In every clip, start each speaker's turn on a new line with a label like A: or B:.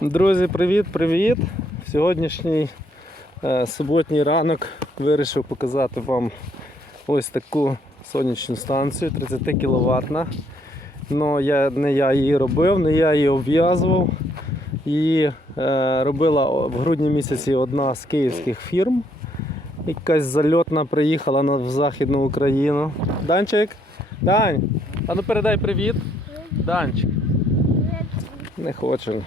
A: Друзі, привіт-привіт! Сьогоднішній е, суботній ранок вирішив показати вам ось таку сонячну станцію 30 кВт. Ну, я, не я її робив, не я її обв'язував. Її е, робила в грудні місяці одна з київських фірм. Якась зальотна приїхала на, в Західну Україну. Данчик? Дань, а ну передай привіт. Данчик. Не хочу.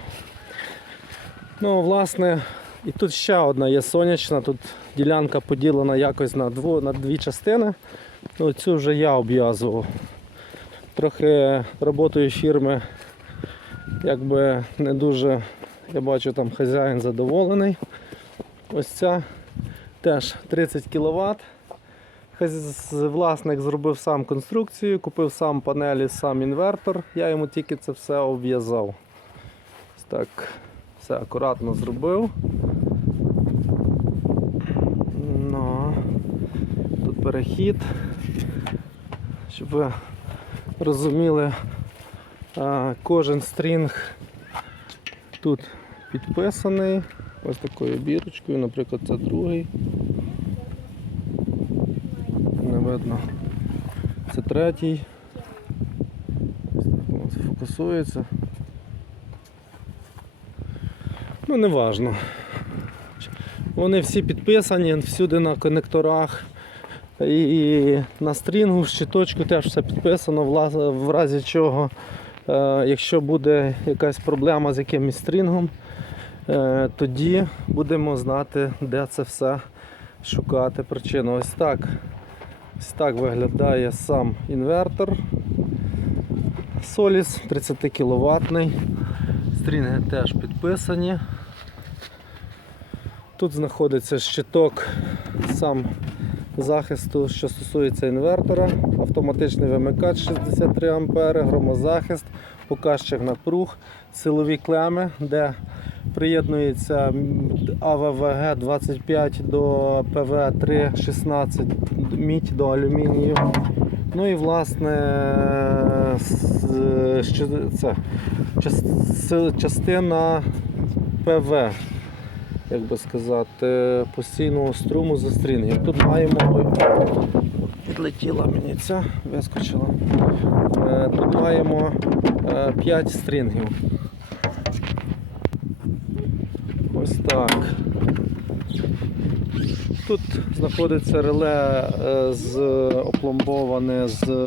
A: Ну, власне, і тут ще одна є сонячна. Тут ділянка поділена якось на, дво, на дві частини. Ну, цю вже я обв'язував. Трохи роботою фірми якби не дуже, я бачу, там хазяїн задоволений. Ось ця теж 30 кВт. Власник зробив сам конструкцію, купив сам панелі, сам інвертор. Я йому тільки це все обв'язав. Так все акуратно зробив. Ну, тут перехід, щоб ви розуміли, кожен стрінг тут підписаний. Ось такою бірочкою, наприклад, це другий. Не видно. Це третій. Фокусується. Ну, не важно. Вони всі підписані, всюди на конекторах. І на стрінгу, в щиточку теж все підписано, в разі чого, е, якщо буде якась проблема з якимось стрінгом, е, тоді будемо знати, де це все шукати причину. Ось так. Ось так виглядає сам інвертор. Solis 30 кВт. Стрінги теж підписані. Тут знаходиться щиток сам захисту, що стосується інвертора, автоматичний вимикач 63 А, громозахист, показчик напруг, силові клеми, де приєднується АВВГ 25 до ПВ 16 мідь до алюмінію. Ну і власне це, частина ПВ, як би сказати, постійного струму за стрінгів. Тут маємо. Відлетіла мені ця, вискочила. Е, Тут маємо 5 стрінгів. Ось так. Тут знаходиться реле е, з опломбоване з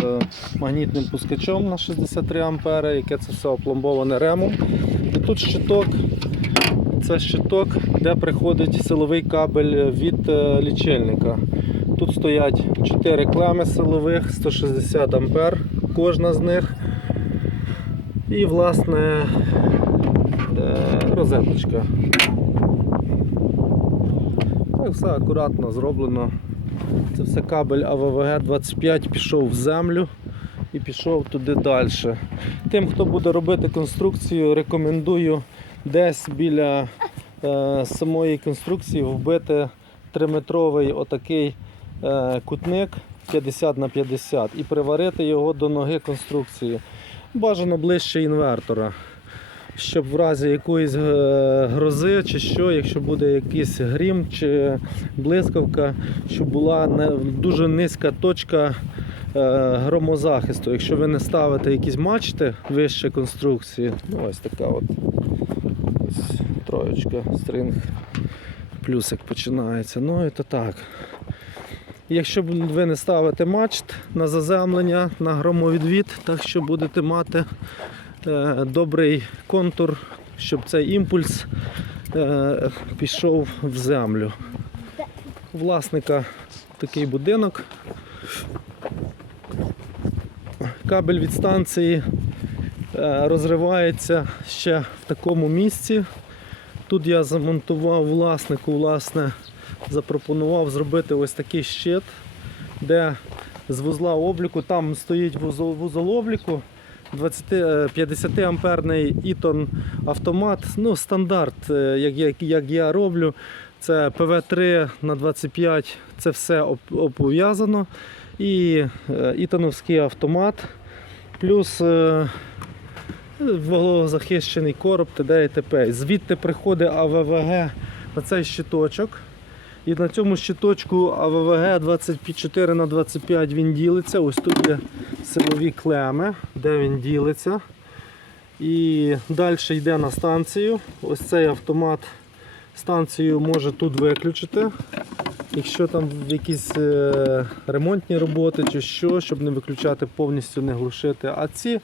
A: магнітним пускачом на 63 А, яке це все опломбоване ремом. І тут щиток, це щиток, де приходить силовий кабель від е, лічильника. Тут стоять 4 клеми силових, 160 А, кожна з них. І власне е, розеточка. Так все акуратно зроблено. Це все кабель АВВГ 25 пішов в землю і пішов туди далі. Тим, хто буде робити конструкцію, рекомендую десь біля е, самої конструкції вбити 3-метровий отакий е, кутник 50 на 50 і приварити його до ноги конструкції. Бажано ближче інвертора щоб в разі якоїсь е, грози чи що, якщо буде якийсь грім чи блискавка, щоб була дуже низька точка е, громозахисту. Якщо ви не ставите якісь мачти вище конструкції, ну ось така от троєчка, стринг, плюсик починається. Ну і то так. Якщо ви не ставите мачт на заземлення, на громовідвід, так що будете мати е, добрий контур, щоб цей імпульс е, пішов в землю. У власника такий будинок. Кабель від станції е, розривається ще в такому місці. Тут я замонтував власнику, власне, запропонував зробити ось такий щит, де з вузла обліку, там стоїть вузол, вузол обліку, 20, е, 50 амперний Eaton автомат, ну стандарт, е, як, як, як я роблю. Це ПВ3 на 25, це все оп- опов'язано. І е, ітоновський автомат, плюс е, вологозахищений короб, т.д. і т.п. Звідти приходить АВВГ на цей щиточок. І на цьому щиточку АВВГ 24 на 25 він ділиться. Ось тут є силові клеми, де він ділиться. І далі йде на станцію. Ось цей автомат станцію може тут виключити. Якщо там якісь е, ремонтні роботи чи що, щоб не виключати повністю не глушити. А ці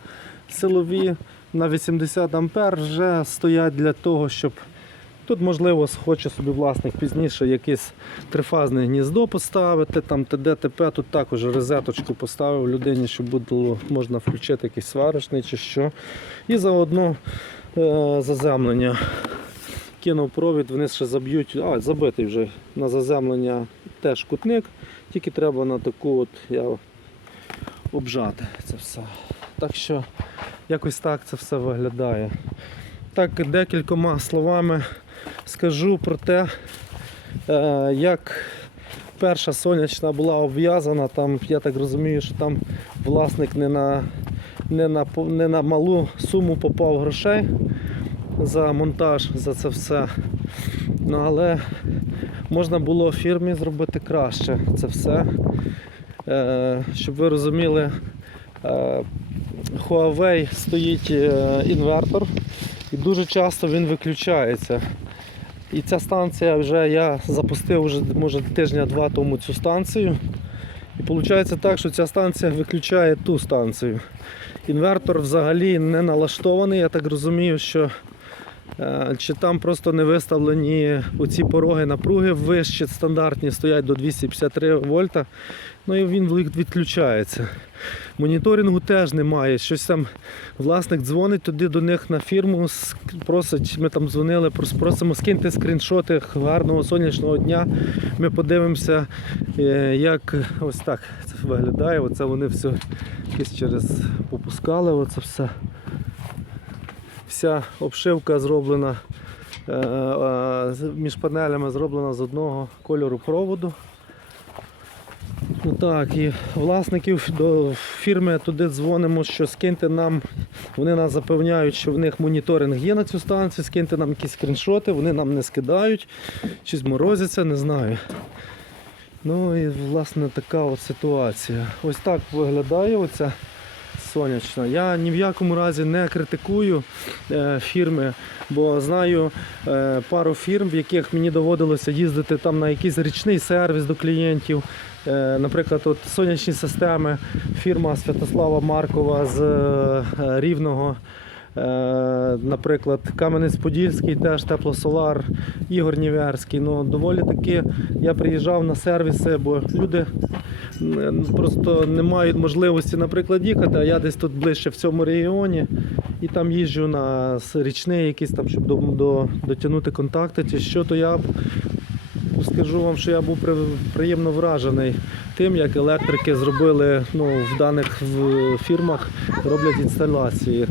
A: силові на 80 ампер вже стоять для того, щоб тут можливо хоче собі власник пізніше якесь трифазне гніздо поставити, там т.д. Тут також розеточку поставив людині, щоб було можна включити якийсь сварочний чи що. І заодно е, заземлення. Кинув провід, вони ще заб'ють, а забитий вже на заземлення теж кутник, тільки треба на таку от я обжати це все. Так що якось так це все виглядає. Так, декількома словами скажу про те, е, як перша сонячна була обв'язана. Там, я так розумію, що там власник не на, не на, не на малу суму попав грошей за монтаж, за це все. Ну, але можна було фірмі зробити краще це все. Е, щоб ви розуміли, е, Huawei стоїть е, інвертор і дуже часто він виключається. І ця станція вже я запустив вже може тижня-два тому цю станцію. І виходить так, що ця станція виключає ту станцію. Інвертор взагалі не налаштований. Я так розумію, що чи там просто не виставлені оці пороги напруги вищі, стандартні стоять до 253 вольта. Ну і він відключається. Моніторингу теж немає. Щось там власник дзвонить туди до них на фірму, просить, ми там дзвонили, просимо скиньте скріншоти гарного сонячного дня. Ми подивимося, е, як ось так це виглядає. Оце вони все якось через попускали. Оце все. Вся обшивка зроблена е, е, між панелями зроблена з одного кольору проводу. Ну і власників до фірми туди дзвонимо, що скиньте нам. Вони нас запевняють, що в них моніторинг є на цю станцію, скиньте нам якісь скріншоти, вони нам не скидають, щось морозиться, не знаю. Ну і власне така от ситуація. Ось так виглядає оця сонячна. Я ні в якому разі не критикую е, фірми, бо знаю е, пару фірм, в яких мені доводилося їздити там на якийсь річний сервіс до клієнтів. Е, Наприклад, от сонячні системи, фірма Святослава Маркова з Рівного. Наприклад, Кам'янець-Подільський, теж Теплосолар, Ігор Ніверський. Ну, доволі таки я приїжджав на сервіси, бо люди просто не мають можливості, наприклад, їхати, а я десь тут ближче в цьому регіоні і там їжджу на річний якийсь там, щоб до, до, дотягнути контакти чи що, то я скажу вам, що я був при- приємно вражений тим, як електрики зробили ну, в даних фірмах, роблять інсталяції.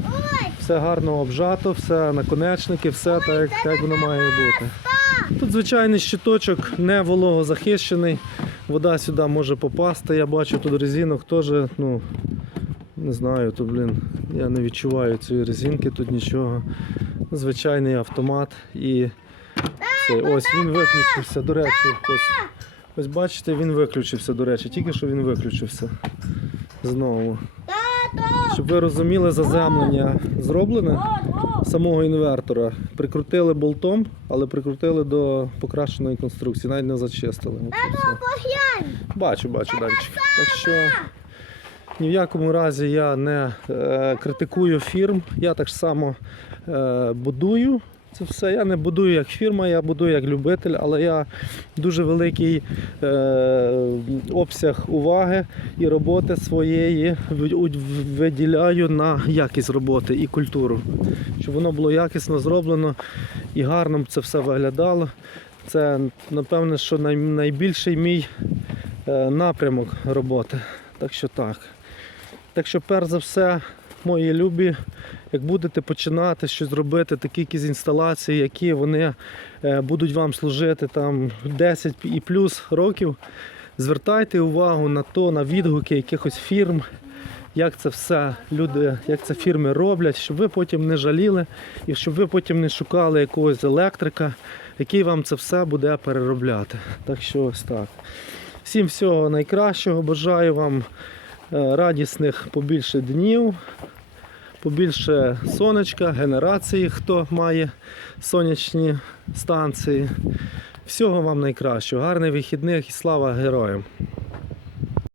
A: Все гарно обжато, все наконечники, все так як воно має бути. Тут звичайний щиточок, не вологозахищений. Вода сюди може попасти. Я бачу тут резинок теж, ну не знаю, то блін, я не відчуваю цієї резинки, тут нічого. Звичайний автомат і цей, ось він виключився, до речі, ось. Ось бачите, він виключився, до речі, тільки що він виключився. Знову. Щоб ви розуміли, заземлення зроблене самого інвертора. Прикрутили болтом, але прикрутили до покращеної конструкції, навіть не зачистили. От поглянь! Бачу, бачу, Данчик. Так що ні в якому разі я не е, критикую фірм. Я так само е, будую це все. Я не будую як фірма, я будую як любитель, але я дуже великий е, обсяг уваги і роботи своєї виділяю на якість роботи і культуру. Щоб воно було якісно зроблено і гарно це все виглядало. Це, напевне, що найбільший мій е, напрямок роботи. Так що так. Так що, перш за все, мої любі, як будете починати щось робити, такі якісь інсталації, які вони е, будуть вам служити там 10 і плюс років, звертайте увагу на то, на відгуки якихось фірм, як це все люди, як це фірми роблять, щоб ви потім не жаліли і щоб ви потім не шукали якогось електрика, який вам це все буде переробляти. Так що ось так. Всім всього найкращого. Бажаю вам радісних побільше днів, побільше сонечка, генерації, хто має сонячні станції. Всього вам найкращого, гарних вихідних і слава героям!